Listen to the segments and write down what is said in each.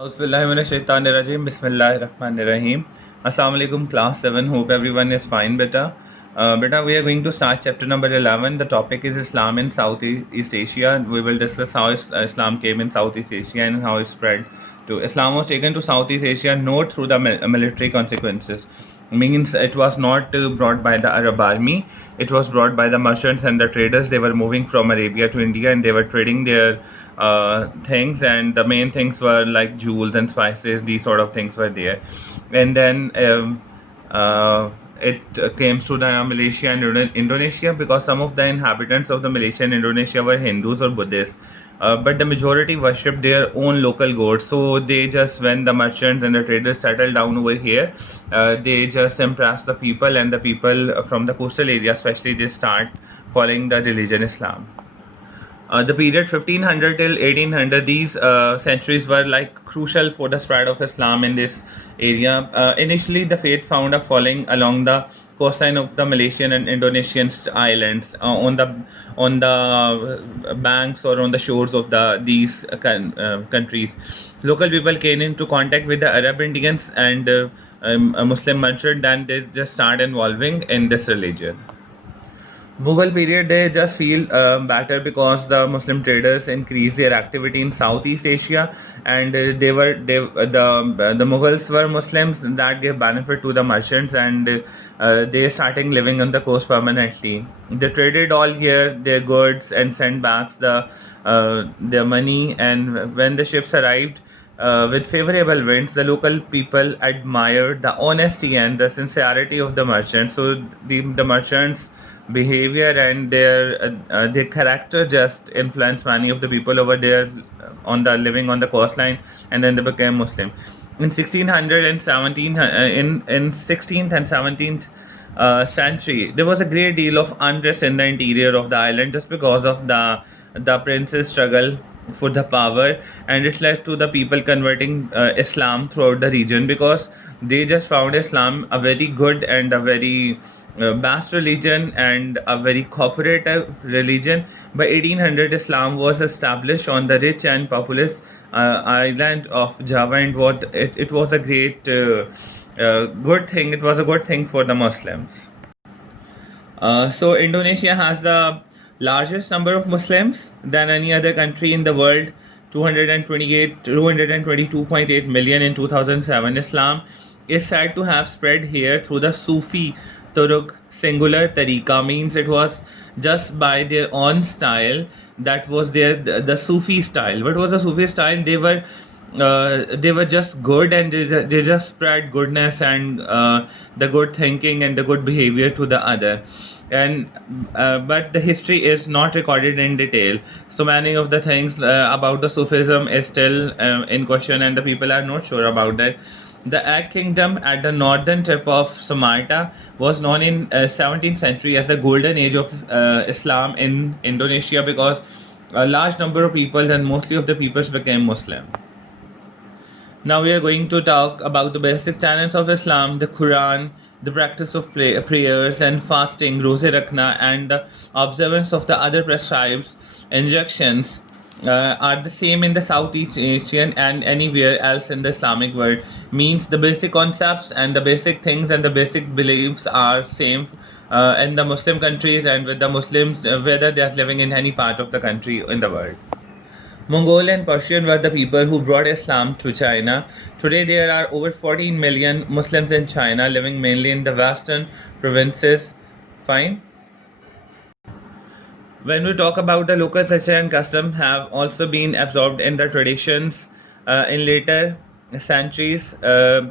Auzubillahiminash-shaytanir-rajeem. Bismillahir-rahmanir-rahim. Assalamu alaikum, class 7. Hope everyone is fine, beta. Beta, we are going to start chapter number 11. The topic is Islam in Southeast Asia. We will discuss how Islam came in Southeast Asia and how it spread to. Islam was taken to Southeast Asia not through the military consequences. Means it was not brought by the Arab army. It was brought by the merchants and the traders. They were moving from Arabia to India and they were trading their things, and the main things were like jewels and spices. These sort of things were there. And then it came to the Malaysia and Indonesia, because some of the inhabitants of the Malaysia and Indonesia were Hindus or Buddhists. But the majority worshipped their own local gods. So they just, when the merchants and the traders settled down over here, they just impressed the people, and the people from the coastal area especially, they start following the religion Islam. The period 1500 till 1800, these centuries were like crucial for the spread of Islam in this area. Initially, the faith found a following along the coastline of the Malaysian and Indonesian islands, on the banks or on the shores of these countries. Local people came into contact with the Arab Indians and Muslim merchant, and they just start involving in this religion. Mughal period, they just feel better because the Muslim traders increased their activity in Southeast Asia, and the Mughals were Muslims that gave benefit to the merchants, and they starting living on the coast permanently. They traded all here their goods and sent back their money, and when the ships arrived with favorable winds, the local people admired the honesty and the sincerity of the merchants. So the merchants' behavior and their character just influenced many of the people over there on the living on the coastline, and then they became Muslim. In 1600 and 17 in 16th and 17th century, there was a great deal of unrest in the interior of the island just because of the prince's struggle for the power, and it led to the people converting Islam throughout the region, because they just found Islam a very good and a very vast religion and a very cooperative religion. By 1800, Islam was established on the rich and populous island of Java, and it was a great good thing. It was a good thing for the Muslims. So Indonesia has the largest number of Muslims than any other country in the world, 222.8 million in 2007. Islam is said to have spread here through the Sufi Turuk singular tariqa, means it was just by their own style. That was the Sufi style. What was the Sufi style? They were just good, and they just spread goodness and the good thinking and the good behavior to the other. And but the history is not recorded in detail, so many of the things about the Sufism is still in question, and the people are not sure about that. The Ad Kingdom at the northern tip of Sumatra was known in 17th century as the golden age of Islam in Indonesia, because a large number of people and mostly of the peoples became Muslim. Now we are going to talk about the basic tenets of Islam: the Quran, the practice of prayers and fasting, Roze Rakhna, and the observance of the other prescribed injunctions are the same in the Southeast Asian and anywhere else in the Islamic world. Means the basic concepts and the basic things and the basic beliefs are same in the Muslim countries and with the Muslims, whether they are living in any part of the country in the world. Mongol and Persian were the people who brought Islam to China. Today there are over 14 million Muslims in China, living mainly in the western provinces. Fine. When we talk about the local culture and custom have also been absorbed in the traditions in later centuries, though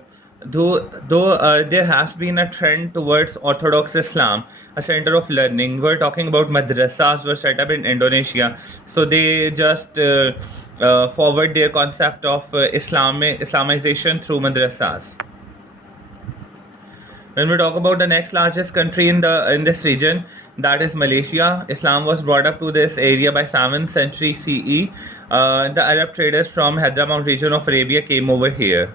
there has been a trend towards Orthodox Islam, a center of learning. We're talking about madrasas were set up in Indonesia, so they just forward their concept of Islamization through madrasas. When we talk about the next largest country in this region, that is Malaysia, Islam was brought up to this area by 7th century CE. The Arab traders from Hadramaut region of Arabia came over here.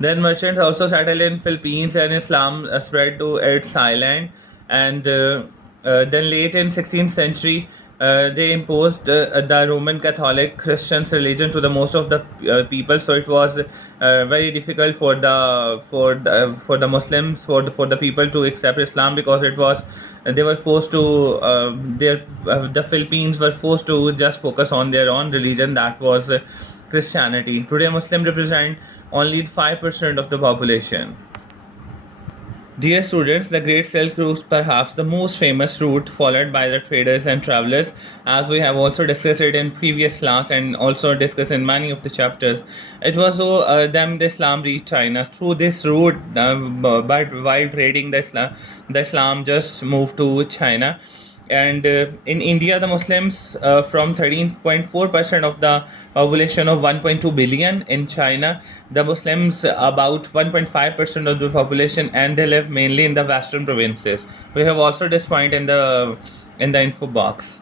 Then merchants also settled in Philippines, and Islam spread to its island. And then late in 16th century, they imposed the Roman Catholic Christians religion to the most of the people. So it was very difficult for the Muslims, for the people to accept Islam, because it was they were forced to the Philippines were forced to just focus on their own religion, that was Christianity. Today, Muslims represent only 5% of the population. Dear students, the Great Silk Route is perhaps the most famous route followed by the traders and travelers, as we have also discussed it in previous class and also discussed in many of the chapters. It was so them the Islam reached China through this route, but while trading the Islam just moved to China. And in India, the Muslims from 13.4% of the population of 1.2 billion. In China, the Muslims about 1.5% of the population, and they live mainly in the western provinces. We have also this point in the info box.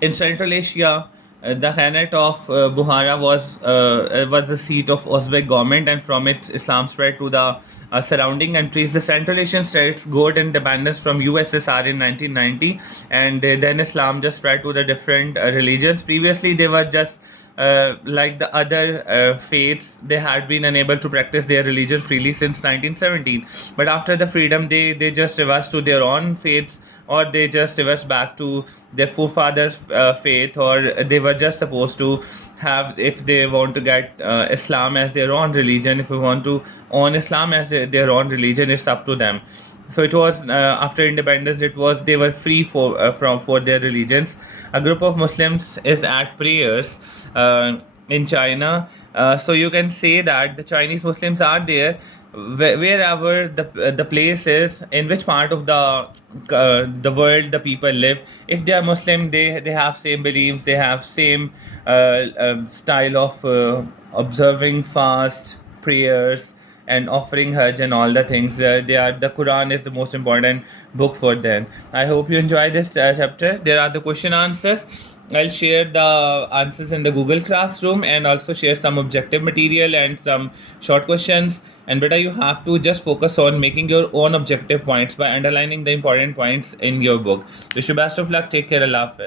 In Central Asia, the Khanate of Bukhara was the seat of Uzbek government, and from it Islam spread to the surrounding countries. The Central Asian states got independence from USSR in 1990, and then Islam just spread to the different religions. Previously, they were just like the other faiths, they had been unable to practice their religion freely since 1917. But after the freedom, they just reversed to their own faiths, or they just reversed back to their forefathers' faith, or they were just supposed to have, if they want to get Islam as their own religion, if we want to own Islam as their own religion, it's up to them. So it was after independence, it was they were free for their religions. A group of Muslims is at prayers in China. So you can say that the Chinese Muslims are there wherever the place is, in which part of the world the people live. If they are Muslim, they have same beliefs, they have same style of observing fast, prayers, and offering Hajj and all the things. The Quran is the most important book for them. I hope you enjoy this chapter. There are the question answers. I'll share the answers in the Google Classroom, and also share some objective material and some short questions. And beta, you have to just focus on making your own objective points by underlining the important points in your book. Wish you best of luck. Take care. Allah Hafiz.